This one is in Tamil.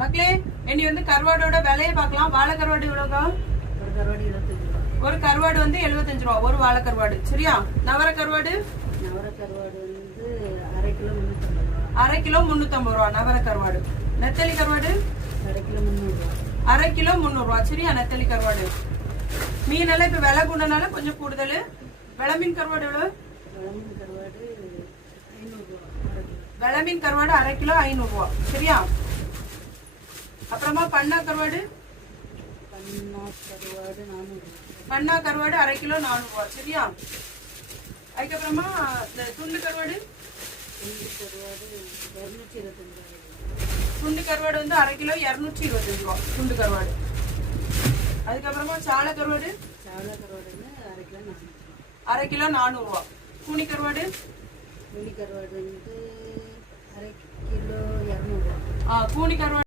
மக்களே இனி வந்து கருவாடோட விலையை பார்க்கலாம். வாழை கருவாடு எவ்வளோக்கா? ஒரு கருவாடு 75 ரூபா. ஒரு கருவாடு வந்து 75 ரூபா ஒரு வாழை கருவாடு. சரியா? நவர கருவாடு வந்து அரை கிலோ 350 ரூபா. அரை கிலோ 350 ரூபா நவர கருவாடு. நெத்தலி கருவாடு அரை கிலோ 300 ரூபா. அரை கிலோ 300 ரூபா. சரியா? நெத்தலி கருவாடு. மீனெல்லாம் இப்ப விலை கூடனால கொஞ்சம் கூடுதல். வெளமீன் கருவாடு எவ்வளவு? வெளமீன் கருவாடு 500 ரூபா. வெளமீன் கருவாடு அரை கிலோ 500 ரூபா. சரியா? அப்புறமா பண்ணா கருவாடு 400 ரூபா. பண்ணா கருவாடு அரை கிலோ 400 ரூபா. சரியா? அதுக்கப்புறமா இந்த துண்டு கருவாடு 225 ரூபா. துண்டு கருவாடு வந்து அரை கிலோ 225 ரூபா துண்டு கருவாடு. அதுக்கப்புறமா சாலை கருவாடு அரை கிலோ 400 ரூபா. கூனி கருவாடு வந்து அரை கிலோ 200 ரூபா. கூனி கருவாடு